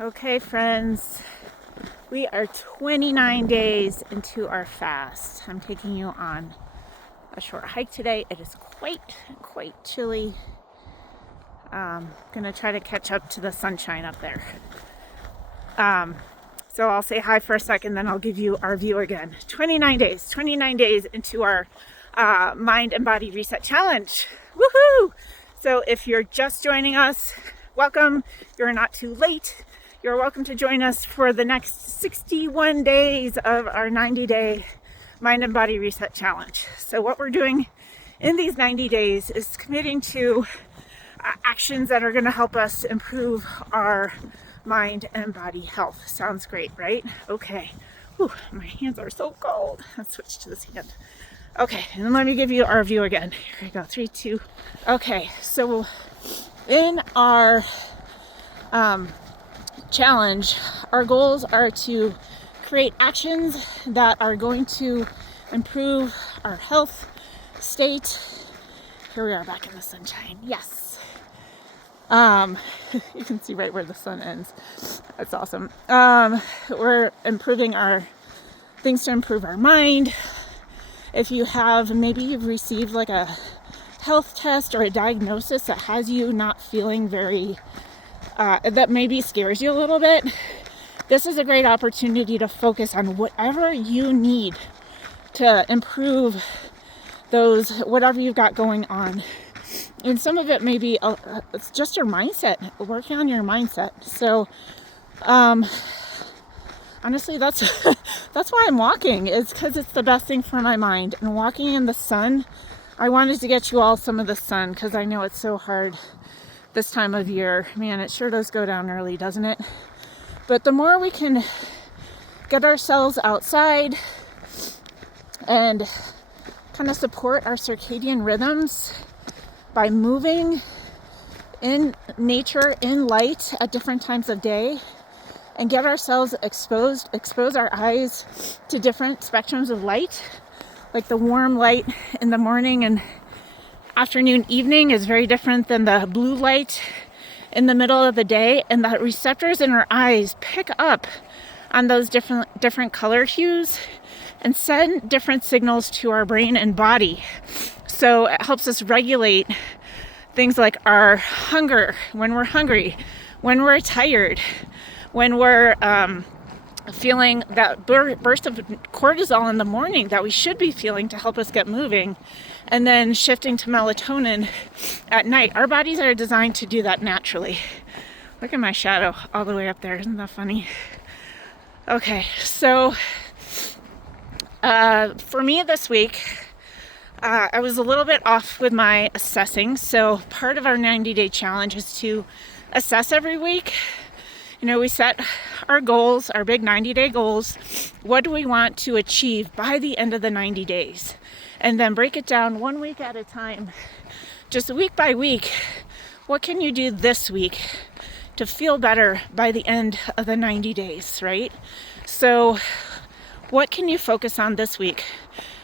Okay, friends, we are 29 days into our fast. I'm taking you on a short hike today. It is quite chilly. Gonna try to catch up to the sunshine up there. So I'll say hi for a second, then I'll give you our view again. 29 days into our mind and body reset challenge. Woohoo! So if you're just joining us, welcome. You're not too late. You're welcome to join us for the next 61 days of our 90-day mind and body reset challenge. So what we're doing in these 90 days is committing to actions that are going to help us improve our mind and body health. Sounds great, right? Okay. Whew, my hands are so cold. Let's switch to this hand. Okay, and let me give you our view again. Here we go. 3, 2. Okay, so in our challenge, our goals are to create actions that are going to improve our health state. Here we are back in the sunshine. Yes. You can see right where the sun ends. That's awesome. We're improving our things to improve our mind. If you have, maybe you've received like a health test or a diagnosis that has you not feeling very, that maybe scares you a little bit, this is a great opportunity to focus on whatever you need to improve those, whatever you've got going on. And some of it may be, it's just your mindset, working on your mindset. So, honestly, that's why I'm walking, is because it's the best thing for my mind. And walking in the sun, I wanted to get you all some of the sun because I know it's so hard this time of year. Man, it sure does go down early, doesn't it? But the more we can get ourselves outside and kind of support our circadian rhythms by moving in nature, in light at different times of day, and get ourselves expose our eyes to different spectrums of light. Like the warm light in the morning and afternoon, evening is very different than the blue light in the middle of the day. And the receptors in our eyes pick up on those different color hues and send different signals to our brain and body. So it helps us regulate things like our hunger, when we're hungry, when we're tired, when we're feeling that burst of cortisol in the morning that we should be feeling to help us get moving, and then shifting to melatonin at night. Our bodies are designed to do that naturally. Look at my shadow all the way up there. Isn't that funny? Okay, so for me this week, I was a little bit off with my assessing. So part of our 90-day challenge is to assess every week. You know, we set our goals, our big 90-day goals. What do we want to achieve by the end of the 90 days? And then break it down 1 week at a time, just week by week. What can you do this week to feel better by the end of the 90 days, right? So what can you focus on this week?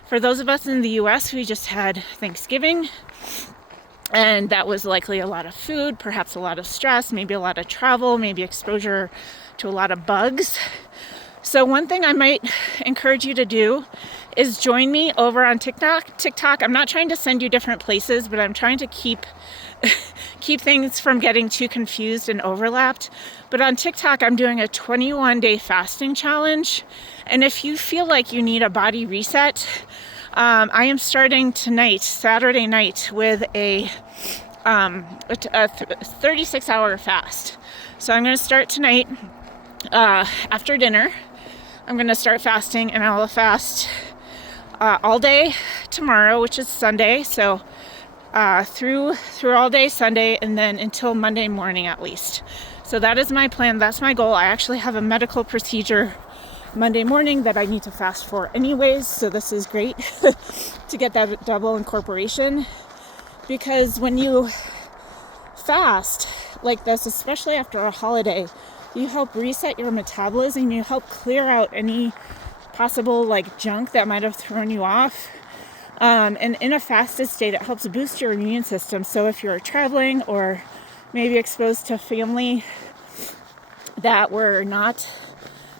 For those of us in the US, we just had Thanksgiving. And that was likely a lot of food, perhaps a lot of stress, maybe a lot of travel, maybe exposure to a lot of bugs. So one thing I might encourage you to do is join me over on TikTok. I'm not trying to send you different places, but I'm trying to keep things from getting too confused and overlapped. But on TikTok, I'm doing a 21-day fasting challenge. And if you feel like you need a body reset, I am starting tonight, Saturday night, with a 36-hour fast. So I'm going to start tonight after dinner. I'm going to start fasting, and I will fast all day tomorrow, which is Sunday. So through all day Sunday, and then until Monday morning at least. So that is my plan. That's my goal. I actually have a medical procedure Monday morning that I need to fast for anyways, so this is great to get that double incorporation, because when you fast like this, especially after a holiday, you help reset your metabolism, you help clear out any possible like junk that might have thrown you off, and in a fasted state it helps boost your immune system. So if you're traveling or maybe exposed to family that we're not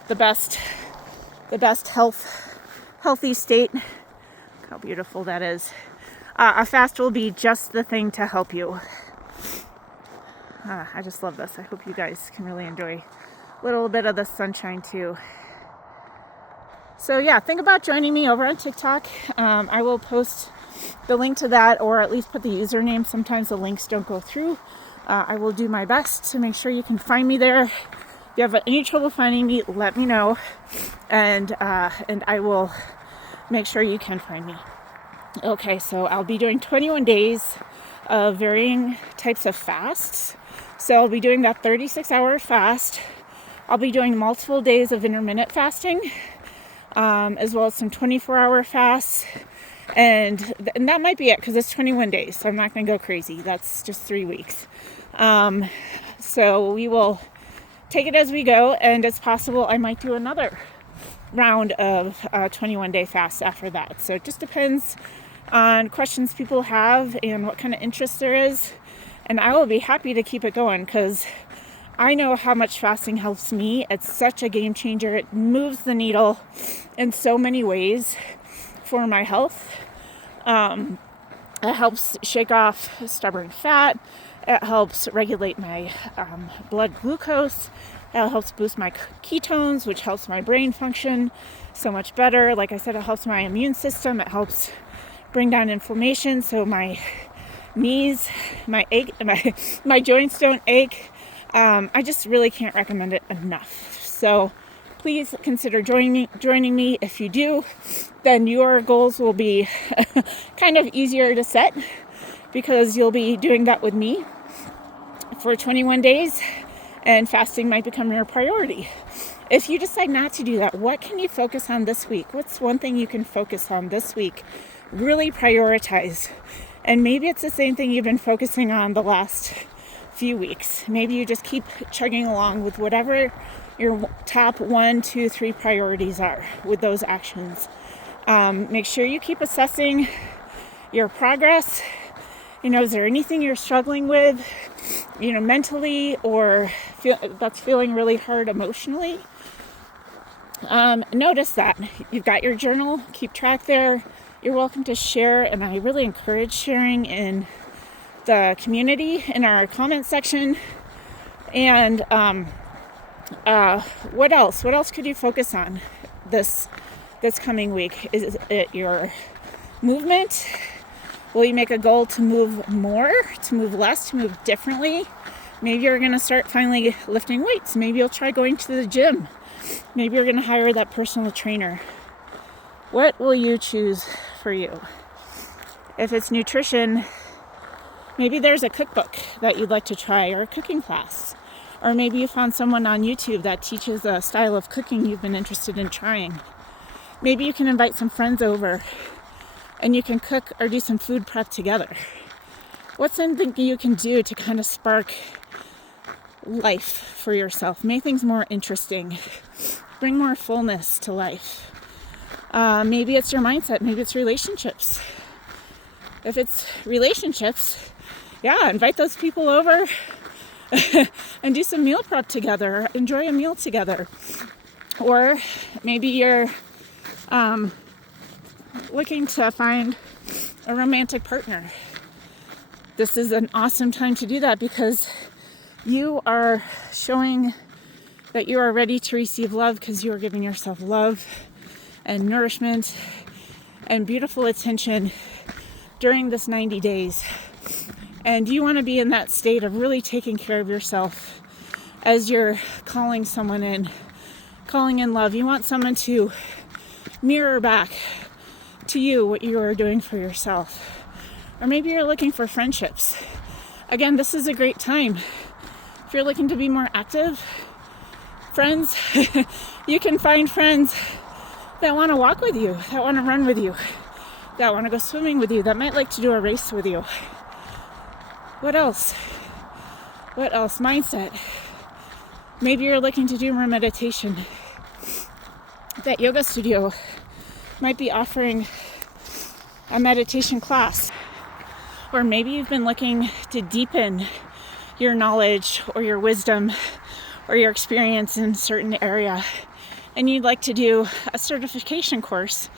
the best healthy state. Look how beautiful that is. A fast will be just the thing to help you. I just love this. I hope you guys can really enjoy a little bit of the sunshine too. So yeah, think about joining me over on TikTok. I will post the link to that, or at least put the username. Sometimes the links don't go through. I will do my best to make sure you can find me there. If you have any trouble finding me, let me know, and I will make sure you can find me. Okay, so I'll be doing 21 days of varying types of fasts. So I'll be doing that 36-hour fast. I'll be doing multiple days of intermittent fasting, as well as some 24-hour fasts. And that might be it, because it's 21 days, so I'm not going to go crazy. That's just 3 weeks. So we will take it as we go, and it's possible I might do another round of 21-day fast after that. So it just depends on questions people have and what kind of interest there is. And I will be happy to keep it going, because I know how much fasting helps me. It's such a game changer. It moves the needle in so many ways for my health. It helps shake off stubborn fat. It helps regulate my blood glucose. It helps boost my ketones, which helps my brain function so much better. Like I said, it helps my immune system. It helps bring down inflammation, so my knees, my joints don't ache. I just really can't recommend it enough. So please consider joining me. If you do, then your goals will be kind of easier to set, because you'll be doing that with me for 21 days, and fasting might become your priority. If you decide not to do that, what can you focus on this week? What's one thing you can focus on this week? Really prioritize. And maybe it's the same thing you've been focusing on the last few weeks. Maybe you just keep chugging along with whatever your top 1, 2, 3 priorities are with those actions. Make sure you keep assessing your progress. Is there anything you're struggling with, mentally, or that's feeling really hard emotionally? Notice that. You've got your journal. Keep track there. You're welcome to share, and I really encourage sharing in the community, in our comment section. And what else? What else could you focus on this coming week? Is it your movement? Will you make a goal to move more, to move less, to move differently? Maybe you're going to start finally lifting weights. Maybe you'll try going to the gym. Maybe you're going to hire that personal trainer. What will you choose for you? If it's nutrition, maybe there's a cookbook that you'd like to try, or a cooking class. Or maybe you found someone on YouTube that teaches a style of cooking you've been interested in trying. Maybe you can invite some friends over and you can cook or do some food prep together. What's something you can do to kind of spark life for yourself? Make things more interesting. Bring more fullness to life. Maybe it's your mindset. Maybe it's relationships. If it's relationships, invite those people over and do some meal prep together. Enjoy a meal together. Or maybe you're looking to find a romantic partner. This is an awesome time to do that, because you are showing that you are ready to receive love, because you are giving yourself love and nourishment and beautiful attention during this 90 days. And you want to be in that state of really taking care of yourself as you're calling someone in, calling in love. You want someone to mirror back to you what you are doing for yourself. Or maybe you're looking for friendships. Again, this is a great time. If you're looking to be more active, friends, you can find friends that want to walk with you, that want to run with you, that want to go swimming with you, that might like to do a race with you. What else? What else? Mindset. Maybe you're looking to do more meditation. That yoga studio might be offering a meditation class. Or maybe you've been looking to deepen your knowledge or your wisdom or your experience in a certain area, and you'd like to do a certification course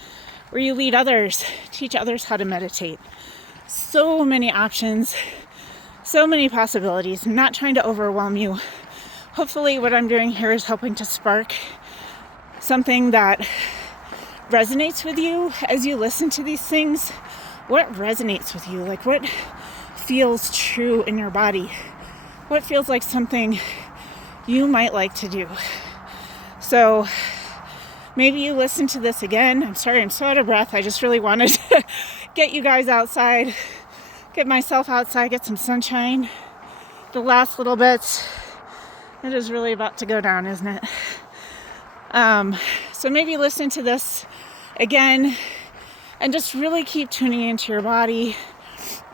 where you lead others, teach others how to meditate. So many options, so many possibilities. I'm not trying to overwhelm you. Hopefully what I'm doing here is helping to spark something that resonates with you as you listen to these things. What resonates with you? Like, what feels true in your body? What feels like something you might like to do? So maybe you listen to this again. I'm sorry, I'm so out of breath. I just really wanted to get you guys outside, get myself outside, get some sunshine. The last little bit, it is really about to go down, isn't it? So maybe listen to this again and just really keep tuning into your body.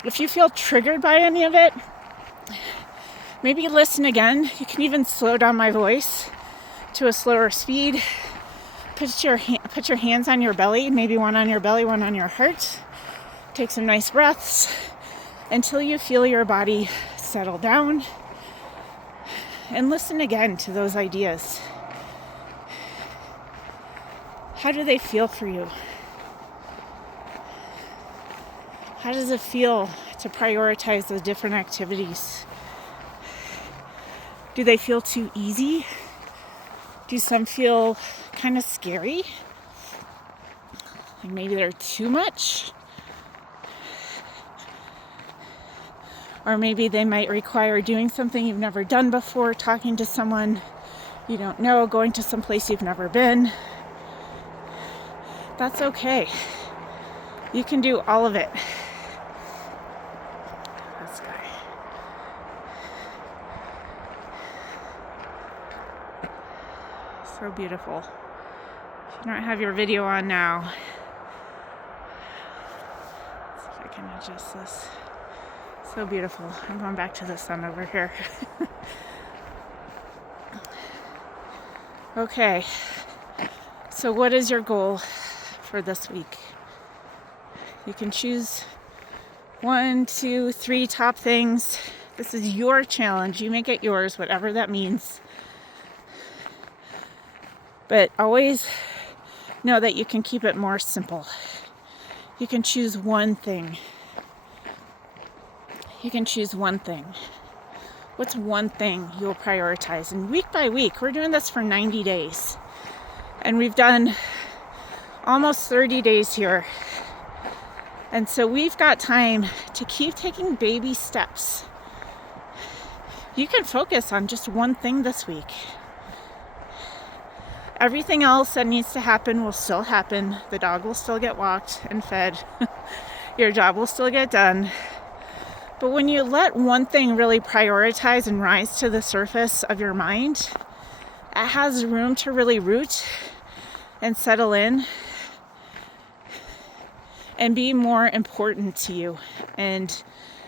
If you feel triggered by any of it, maybe listen again. You can even slow down my voice to a slower speed. Put your hands on your belly, maybe one on your belly, one on your heart. Take some nice breaths until you feel your body settle down. And listen again to those ideas. How do they feel for you? How does it feel to prioritize those different activities? Do they feel too easy? Do some feel kind of scary? Like maybe they're too much? Or maybe they might require doing something you've never done before, talking to someone you don't know, going to some place you've never been. That's okay. You can do all of it. This guy. So beautiful. If you don't have your video on now, let's see if I can adjust this. So beautiful. I'm going back to the sun over here. Okay. So what is your goal for this week? You can choose 1, 2, 3 top things. This is your challenge. You make it yours, whatever that means. But always know that you can keep it more simple. You can choose one thing. You can choose one thing. What's one thing you'll prioritize? And week by week, we're doing this for 90 days. And we've done almost 30 days here. And so we've got time to keep taking baby steps. You can focus on just one thing this week. Everything else that needs to happen will still happen. The dog will still get walked and fed. Your job will still get done. But when you let one thing really prioritize and rise to the surface of your mind, it has room to really root and settle in and be more important to you, and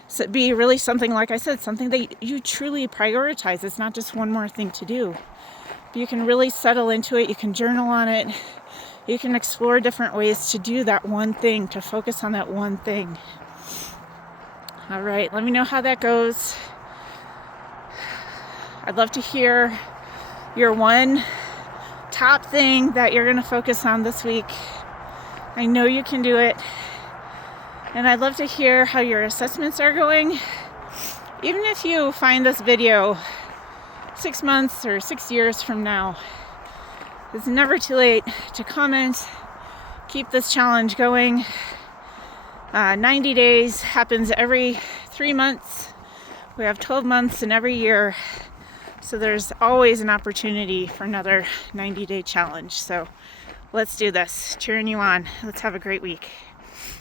so be really something, like I said, something that you truly prioritize. It's not just one more thing to do. But you can really settle into it. You can journal on it. You can explore different ways to do that one thing, to focus on that one thing. All right, let me know how that goes. I'd love to hear your one top thing that you're going to focus on this week. I know you can do it. And I'd love to hear how your assessments are going. Even if you find this video 6 months or 6 years from now, it's never too late to comment. Keep this challenge going. 90 days happens every 3 months. We have 12 months in every year. So there's always an opportunity for another 90-day challenge. So let's do this. Cheering you on. Let's have a great week.